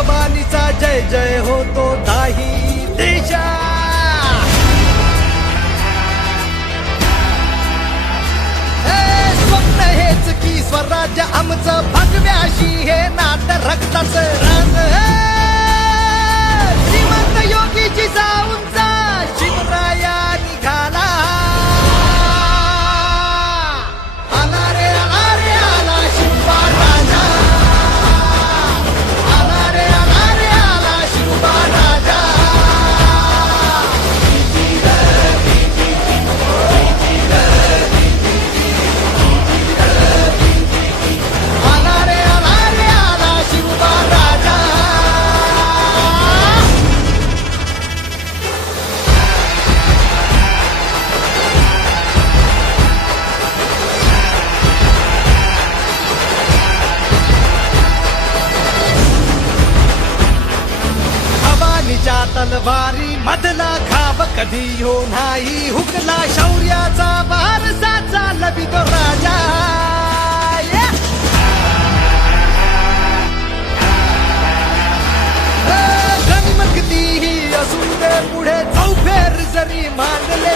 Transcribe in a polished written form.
भवानीचा जय जय होतो दाही देशा. स्वप्न हेच की स्वराज्य आमचं भगव्याशी हे नात रक्ताचं रंग. श्रीमंत योगीची जाऊनचा शिवराया निघाला. आला रे आला रे आला शिवबा राजा. आला रे आला शिवबा राजा. आला रे आला शिवबा राजा. भवानीच्या तलवारी मधला घाव कधी हो नाही. हुकला शौर्याचा वारसाचा लबितो राजा. गनिमत कितीही असू दे पुढे चौफेर जरी मांडले